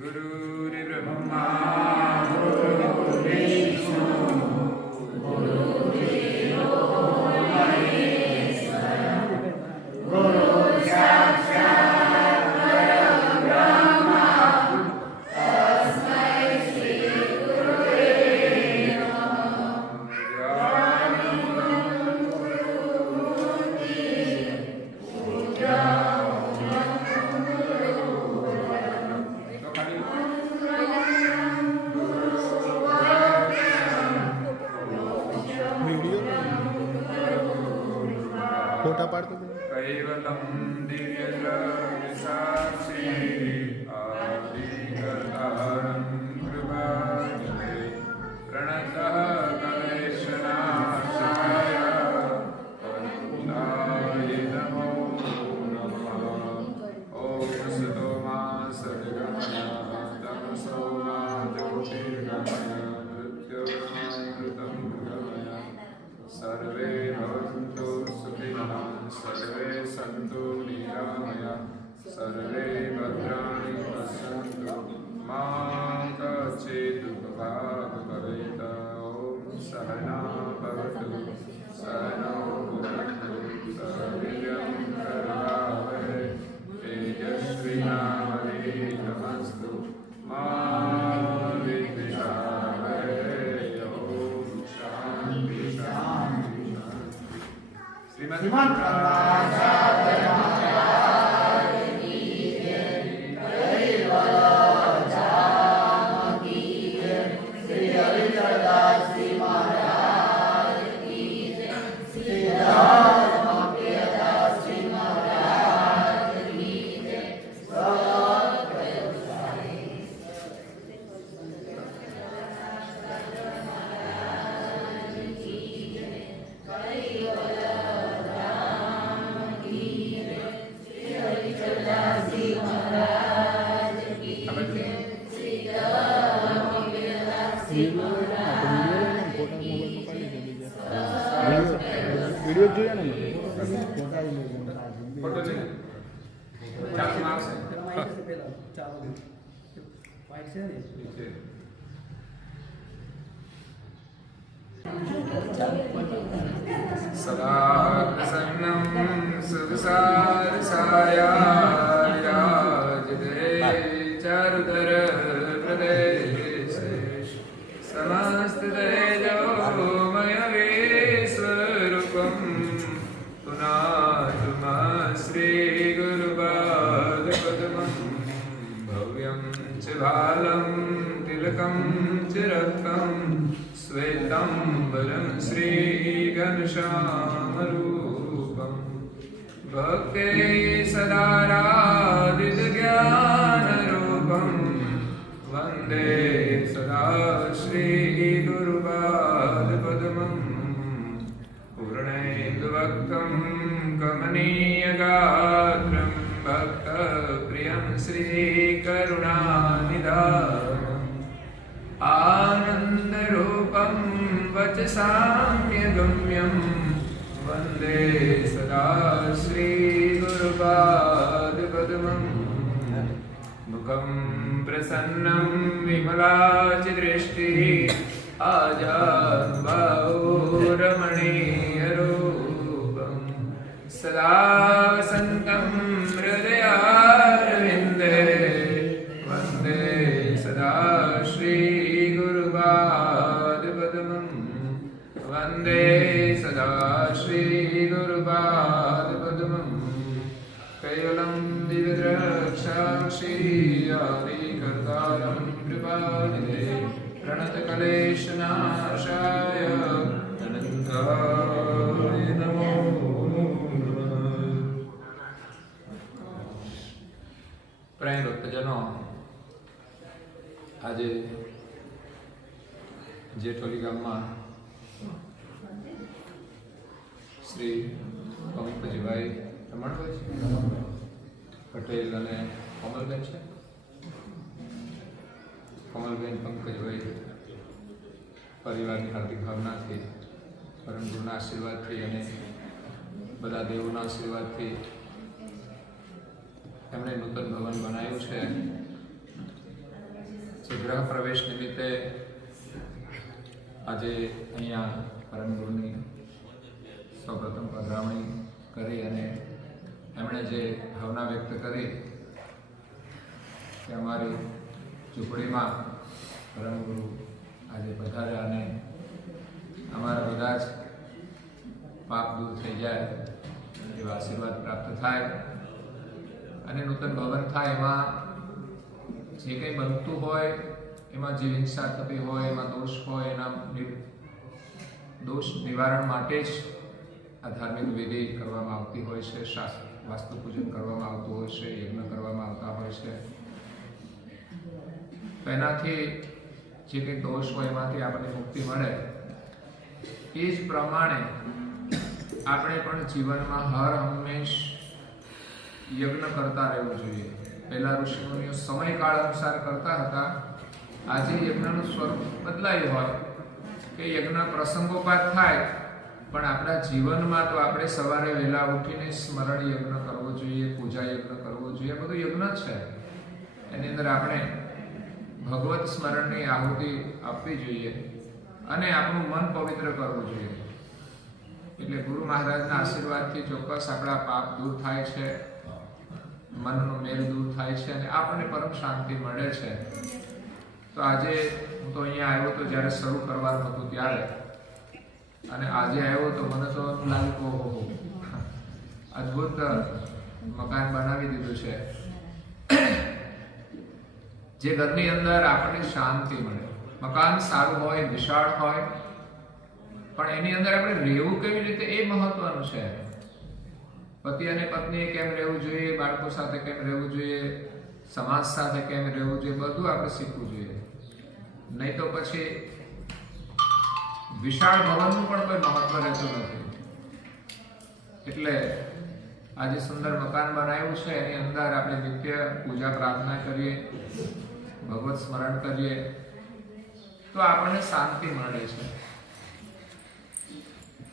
गुरुर्ब्रह्मा गुरुर्विष्णु गुरुर्देवो महेश्वरः गुरुर्साक्षात् परब्रह्म तस्मै श्री गुरवे नमः। फोटा पाड़ दो। कैवलम दिव्यसाक्षी आदिकर्तारं कृपाजले प्रणतः कलेशनाशाय अनन्ताय नमो नमः। ॐ सतो मा सद्गमय तमसो मा ज्योतिर्गमय मृत्योर्मामृतं गमय। सर्वे भवन्तु सुखिनः सर्वे सन्तु निरामया सर्वे भद्राणि पश्यन्तु मा कश्चित् दुःखभाग् भवेत्। ॐ सहना भवतु सहनौ भुनक्तु सह वीर्यं करवावहै तेजस्विनावधीतमस्तु मा विद्विषावहै। ॐ शान्ति शान्ति शान्ति। श्रीमद् रंगराचार्य महाराज की जय। कैवल धाम की जय। श्री हरिदास जी महाराज की जय। श्री धर्मप्रियदास जी महाराज की जय। वीडियो જોયા ને फोटो ले चार मार्क्स है नीचे। सदा प्रसन्नं सुखसारसायाजते चारुधर प्रदेशे समस्ततेजोमय विश्वरूपं पुनातु श्रीगुरुपादपद्मं भव्यं च भालं तिलकं च रक्तं श्वेताम्बरं श्रीघनश्यामरूपं भक्ते सदाराधितज्ञानरूपं वन्दे सदा श्रीगुरुपादपद्मं पूर्णेन्दुभक्तं कमनीयगात्रं भक्तप्रियं श्रीकरुणानिधानम् आनन्दरूपं वचसाम्यगम्यं वन्दे सदा श्रीगुरुपादपद्मम् मुखं प्रसन्नं विमलाचिदृष्टिः आजानुबाहुरमणीयरूपं सदा वसन्तं हृदयारविन्दे वन्दे सदा श्रीगुरुपादपद्मं वन्दे सदा श्रीगुरुपादपद्मं कैवलं दिव्यद्रक्षाक्षी आदिकर्तारं कृपानिधे प्रणतकलेशनाशाय अनन्ताय नमो नमः। પ્રાય ભક્તજનો આજે જેઠોલી ગામમાં શ્રી પંકજભાઈ રમણભાઈ પટેલ અને કોમલબેન છે. કોમલબેન પંકજભાઈ પરિવારની હાર્દિક ભાવનાથી પરમ ગુરુના આશીર્વાદથી અને બધા દેવોના આશીર્વાદથી એમણે નૂતન ભવન બનાવ્યું છે ગૃહ પ્રવેશ નિમિત્તે આજે અહીંયા પરમ ગુરુની સૌપ્રથમ પધરામણી કરી અને એમણે જે ભાવના વ્યક્ત કરી કે અમારી ઝૂંપડીમાં પરમ ગુરુ આજે પધાર્યા અને અમારા બધા જ પાપ દૂર થઈ જાય એવા આશીર્વાદ પ્રાપ્ત થાય અને નૂતન ભવન થાય. એમાં જે કંઈ બનતું હોય એમાં જે હિંસા થતી હોય એમાં દોષ હોય એના દોષ નિવારણ માટે જ આ ધાર્મિક વિધિ કરવામાં આવતી હોય છે, વાસ્તુ પૂજન કરવામાં આવતું હોય છે, યજ્ઞ કરવામાં આવતા હોય છે. તો એનાથી જે કંઈ દોષ હોય એમાંથી આપણને મુક્તિ મળે. એ જ પ્રમાણે આપણે પણ જીવનમાં હર હંમેશ યજ્ઞ કરતા રહેવું જોઈએ. પહેલા ઋષિમુનિઓ સમયકાળ અનુસાર કરતા હતા. આજે યજ્ઞનું સ્વરૂપ બદલાયું હોય કે યજ્ઞ પ્રસંગોપાત થાય, પણ આપણા જીવનમાં તો આપણે સવારે વહેલા ઉઠીને સ્મરણ યજ્ઞ કરવો જોઈએ, પૂજા યજ્ઞ કરવો જોઈએ. બધું યજ્ઞ છે. એની અંદર આપણે ભગવત સ્મરણની આહુતિ આપવી જોઈએ અને આપણું મન પવિત્ર કરવું જોઈએ. એટલે ગુરુ મહારાજના આશીર્વાદથી ચોક્કસ આપણા પાપ દૂર થાય છે, મનનો મેલ દૂર થાય છે અને આપણને પરમ શાંતિ મળે છે. તો આજે હું તો અહીંયા આવ્યો તો જ્યારે શરૂ કરવાનું હતું ત્યારે, અને આજે આવ્યો તો મને તો લાગ્યું ઓહો અદ્ભુત મકાન બનાવી દીધું છે. જે ઘરની અંદર આપણને શાંતિ મળે. મકાન સારું હોય, વિશાળ હોય, પણ એની અંદર આપણે રહેવું કેવી રીતે એ મહત્વનું છે. પતિ અને પત્નીએ કેમ રહેવું જોઈએ, બાળકો સાથે કેમ રહેવું જોઈએ, સમાજ સાથે કેમ રહેવું જોઈએ, બધું આપણે શીખવું જોઈએ. નહીં તો પછી વિશાળ ભવનનું પણ કોઈ મહત્વ રહેતું નથી. એટલે આજે સુંદર મકાન બનાવ્યું છે, એની અંદર આપણે નિત્ય પૂજા પ્રાર્થના કરીએ, ભગવત સ્મરણ કરીએ તો આપણને શાંતિ મળે છે.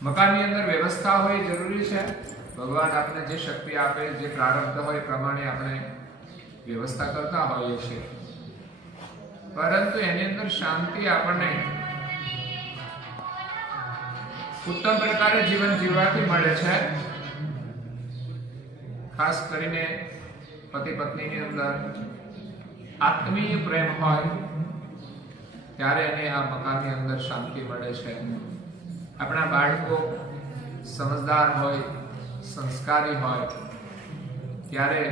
મકાનની અંદર વ્યવસ્થા હોય જરૂરી છે. ભગવાન આપણે જે શક્તિ આપે, જે પ્રારબ્ધ હોય એ પ્રમાણે આપણે વ્યવસ્થા કરતા હોઈએ છીએ, પરંતુ એની અંદર શાંતિ આપણને ઉત્તમ પ્રકારે જીવન જીવવાથી મળે છે. ખાસ કરીને પતિ પત્નીની અંદર આત્મીય પ્રેમ હોય ત્યારે એને આ મકાનની અંદર શાંતિ મળે છે. આપણા બાળકો સમજદાર હોય, સંસ્કારી હોય ત્યારે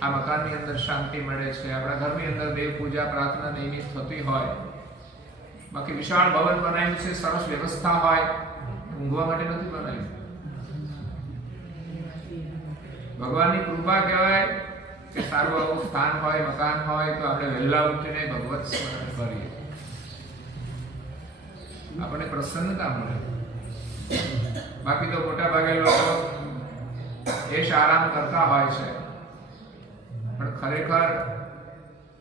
આ મકાનની અંદર શાંતિ મળે છે. આપણા ઘરની અંદર દેવ પૂજા પ્રાર્થના નિયમિત થતી હોય, બાકી વિશાળ ભવન બનાવ્યું છે, સરસ વ્યવસ્થા હોય, ઊંઘવા માટે નથી બનાવ્યું. ભગવાનની કૃપા કહેવાય કે સારું આવું સ્થાન હોય, મકાન હોય તો આપણે વહેલા ઉઠીને ભગવત સ્મરણ કરીએ, આપણને પ્રસન્નતા મળે. બાકી તો મોટા ભાગે લોકો એશ આરામ કરતા હોય છે, પણ ખરેખર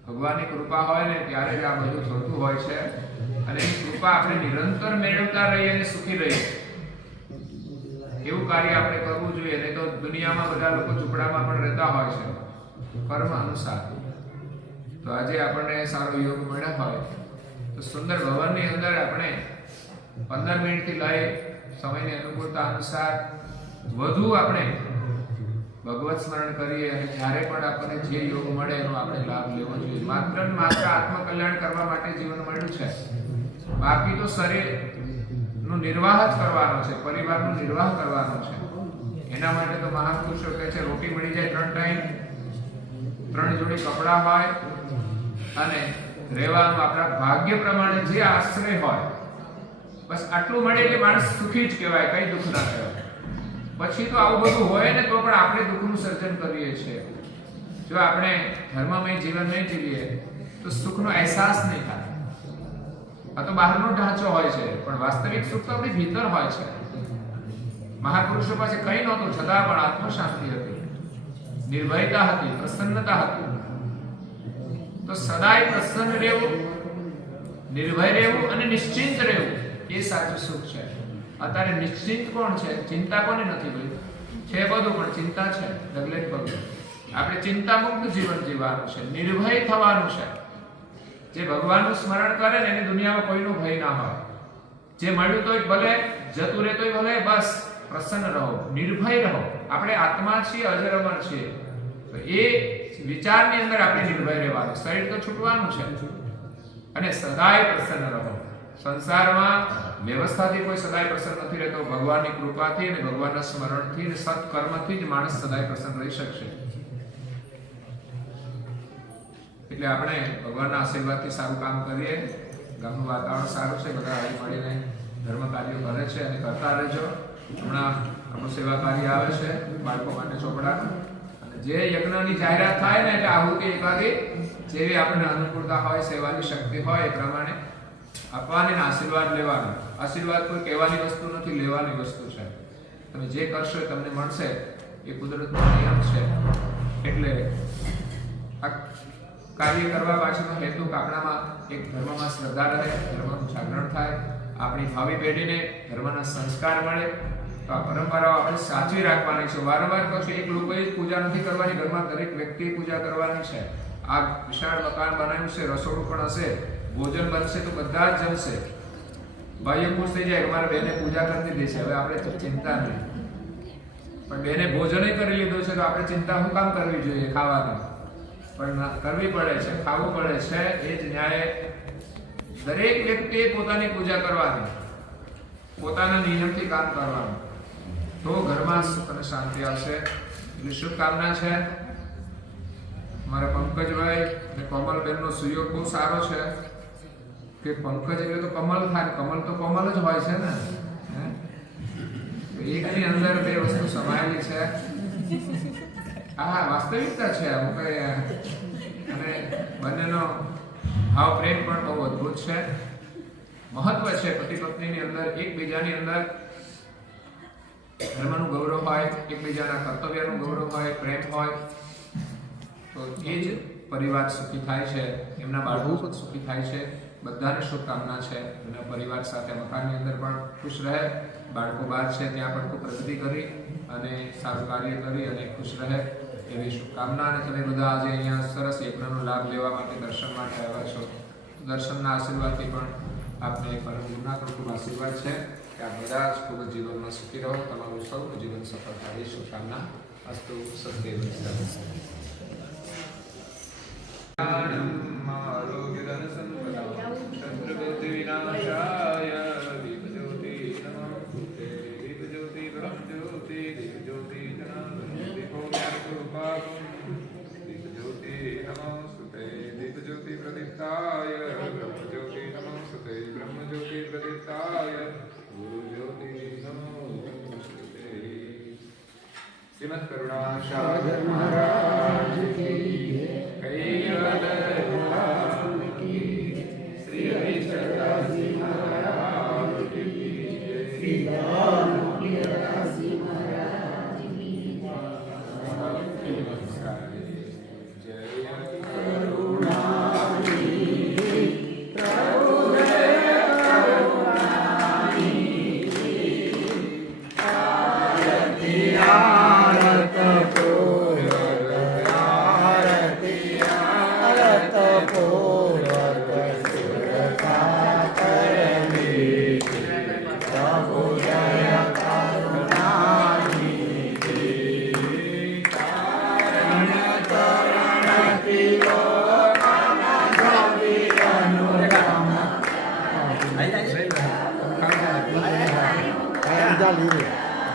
ભગવાનની કૃપા હોય ને ત્યારે જ આ બધું થતું હોય છે. અને એ કૃપા આપણે નિરંતર મેળવતા રહીએ અને સુખી રહીએ એવું કાર્ય આપણે કરવું જોઈએ. નહીં તો દુનિયામાં બધા લોકો ઝૂંપડામાં પણ રહેતા હોય છે કર્મ અનુસાર. તો આજે આપણને સારો યોગ મળ્યો હોય તો સુંદર ભવનની અંદર આપણે 15 મિનિટથી લઈ સમયની અનુકૂળતા અનુસાર વધુ આપણે ભગવત સ્મરણ કરીએ અને જ્યારે પણ આપણને જે યોગ મળે એનો આપણે લાભ લેવો જોઈએ. માત્ર ને માત્ર આત્મકલ્યાણ કરવા માટે જીવન મળ્યું છે. બાકી તો શરીરનું નિર્વાહ જ કરવાનો છે, પરિવારનો નિર્વાહ કરવાનો છે. એના માટે તો મહાપુરુષો કહે છે રોટી મળી જાય 3 ટાઈમ, 3 જોડી કપડાં હોય અને રહેવાનું આપણા ભાગ્ય પ્રમાણે જે આશ્રય હોય, બસ આટલું મળે એટલે માણસ સુખી જ કહેવાય, કઈ દુઃખ ના કહેવાય. પછી તો આવું બધું હોય ને તો પણ આપણે દુઃખનું સર્જન કરીએ છીએ. જો આપણે ધર્મમય જીવન નહીં જીવીએ તો સુખનો અહેસાસ નહીં થાય. આ તો બહારનો ઢાંચો હોય છે, પણ વાસ્તવિક સુખ તો આપણી ભીતર હોય છે. મહાપુરુષો પાસે કંઈ નહોતું, છતાં પણ આત્મશાંતિ હતી, નિર્ભયતા હતી, પ્રસન્નતા હતી. તો સદાય પ્રસન્ન રહેવું, નિર્ભય રહેવું અને નિશ્ચિંત રહેવું એ સાચું સુખ છે. અત્યારે નિશ્ચિંત કોણ છે? ચિંતા કોને નથી ભાઈ? છે બધું, પણ ચિંતા છે ડગલે પગલે. આપણે ચિંતામુક્ત જીવન જીવવાનું છે, નિર્ભય થવાનું છે. જે ભગવાનનું સ્મરણ કરે ને એની દુનિયામાં કોઈનો ભય ના હોય. જે મળ્યું તોય ભલે, જતું રહે તોય ભલે, બસ પ્રસન્ન રહો, નિર્ભય રહો. આપણે આત્મા છીએ, અજર અમર છીએ. તો એ વિચારની અંદર આપણે નિર્ભય રહેવાનું. શરીર તો છૂટવાનું છે અને સદાય પ્રસન્ન રહો. સંસારમાં વ્યવસ્થાથી કોઈ સદાય પ્રસન્ન નથી રહેતો. ભગવાનની કૃપાથી અને ભગવાનના સ્મરણથી અને સત્કર્મથી જ માણસ સદાય પ્રસન્ન રહી શકશે. એટલે આપણે ભગવાનના આશીર્વાદથી સારું કામ કરીએ. ગામનું વાતાવરણ સારું છે, બધા હળી મળીને ધર્મ કાર્યો કરે છે અને કરતા રહેજો. હમણાં આપણું સેવા કાર્ય આવે છે બાળકો માટે ચોપડા, અને જે યજ્ઞની જાહેરાત થાય ને એટલે આહુતિ એકાદી જેવી આપણને અનુકૂળતા હોય, સેવાની શક્તિ હોય એ પ્રમાણે આપવાની ને આશીર્વાદ લેવાનો. આશીર્વાદ કોઈ કહેવાની વસ્તુ નથી, લેવાની વસ્તુ છે. તમે જે કરશો એ તમને મળશે, એ કુદરતનો નિયમ છે. એટલે આ કાર્ય કરવા પાછળનો હેતુ કે આપણામાં એક ધર્મમાં શ્રદ્ધા રહે, ધર્મનું જાગરણ થાય, આપણી ભાવિ પેઢીને ધર્મના સંસ્કાર મળે. તો આ પરંપરાઓ આપણે સાચવી રાખવાની છે. વારંવાર કહું છું, એક લોકોએ જ પૂજા નથી કરવાની, ઘરમાં દરેક વ્યક્તિએ પૂજા કરવાની છે. આ વિશાળ મકાન બનાવ્યું છે, રસોડું પણ હશે, ભોજન બનશે તો બધા જ જમશે. ભાઈઓ ખુશ થઈ જાય, અમારા બેને પૂજા કરી દીધી છે, હવે આપણે ચિંતા નહીં. પણ બેને ભોજન કરી લીધું છે તો આપણે ચિંતા શું કામ કરવી જોઈએ? ખાવાની પણ કરવી પડે છે, ખાવું પડે છે. એ જ ન્યાય દરેક વ્યક્તિએ પોતાની પૂજા કરવાની, પોતાના નિયમથી કામ કરવાનું. તો ઘરમાં સુખ અને શાંતિ આવશે. એટલી શુભકામના છે. મારા પંકજભાઈ અને કોમલબેનનો સુયોગ બહુ સારો છે કે પંકજ એટલે તો કમલ થાય, કમલ તો કોમલ જ હોય છે ને. એકની અંદર બે વસ્તુ સમાયેલી છે. હા, વાસ્તવિકતા છે અમુક. અને બંનેનો ભાવ પ્રેમ પણ બહુ અદ્ભુત છે. મહત્વ છે પતિ પત્નીની અંદર એકબીજાની અંદર ધર્મનું ગૌરવ હોય, એકબીજાના કર્તવ્યનું ગૌરવ હોય, પ્રેમ હોય, તો એ જ પરિવાર સુખી થાય છે, એમના બાળકો પણ સુખી થાય છે. બધાને શુભકામના છે. એના પરિવાર સાથે મકાનની અંદર પણ ખુશ રહે, બાળકો બહાર છે ત્યાં પણ ખૂબ પ્રગતિ કરી અને સારું કાર્ય કરી અને ખુશ રહે એવી શુભકામના. અને તમે બધા આજે અહીંયા સરસ યજ્ઞનો લાભ લેવા માટે દર્શન માટે આવ્યા છો. દર્શનના આશીર્વાદથી પણ આપને પરમ ગુરુના ખૂબ આશીર્વાદ છે કે આ બધા જ ખૂબ જીવનમાં સુખી રહો. તમારું સૌનું જીવન સફળ થાય એ શુભકામના. અસ્તુ સદદેવ. વિનાશાય દીપજ્યોતિ નમોસ્તુતે. દીપજ્યોતિ બ્રહ્મજ્યોતિ દીપજ્યોતિ દીપજ્યોતિ નમોસ્તુતે. દીપજ્યોતિ પ્રદીપ્તાય બ્રહ્મજ્યોતિ નમોસ્તુતે. બ્રહ્મજ્યોતિ પ્રદીપ્તાય ગુરુજ્યોતિ નમોસ્તુતે. શ્રીમદ કરુણાસાગર મહારાજ કી કૈવલ્ય શ્રી હરિચંદ્રજી મહારાજ કી શ્રી રામજી મહારાજ કી જય. કરુણાની પ્રભુ આરતી આરત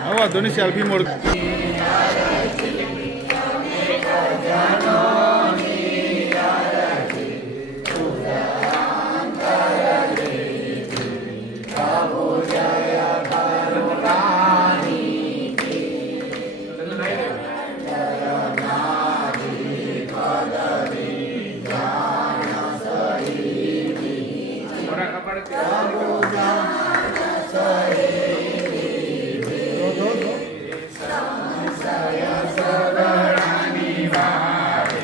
આવા ધોની સેલ્ફી મોડ. સંશય સગળાની વારે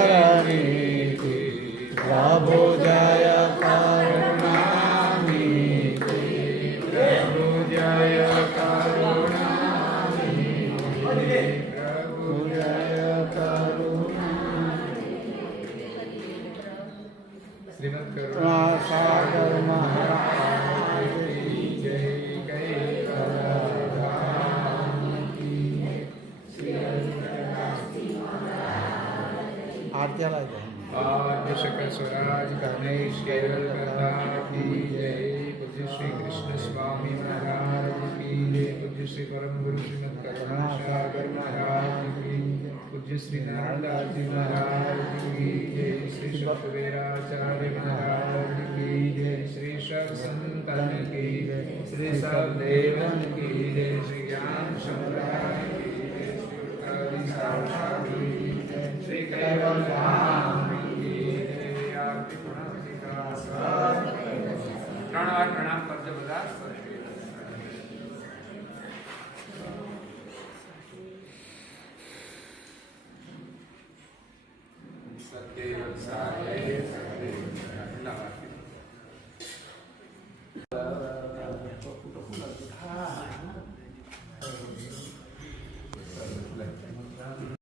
करुणाकरनीति प्रभु जय करुणानिधि प्रभु जय करुणानिधि प्रभु जय करुणा श्रीमद् करुणा सागर महाराज की जय जय आरती आला आद्य स्वराज गणेश केरल कथा की जय पूज्य श्री कृष्ण स्वामी महाराज की जय पूज्य श्री परम गुरु श्रीमद् करुणा सागर महाराज की पूज्य श्री नारायण दास जी महाराज की जय श्री शुक्रेराचार्य महाराज की जय श्री सब संतन की श्री सब देवन की जय श्री ज्ञान समुदाय की जय श्री आदि साक्षात की जय श्री कैवल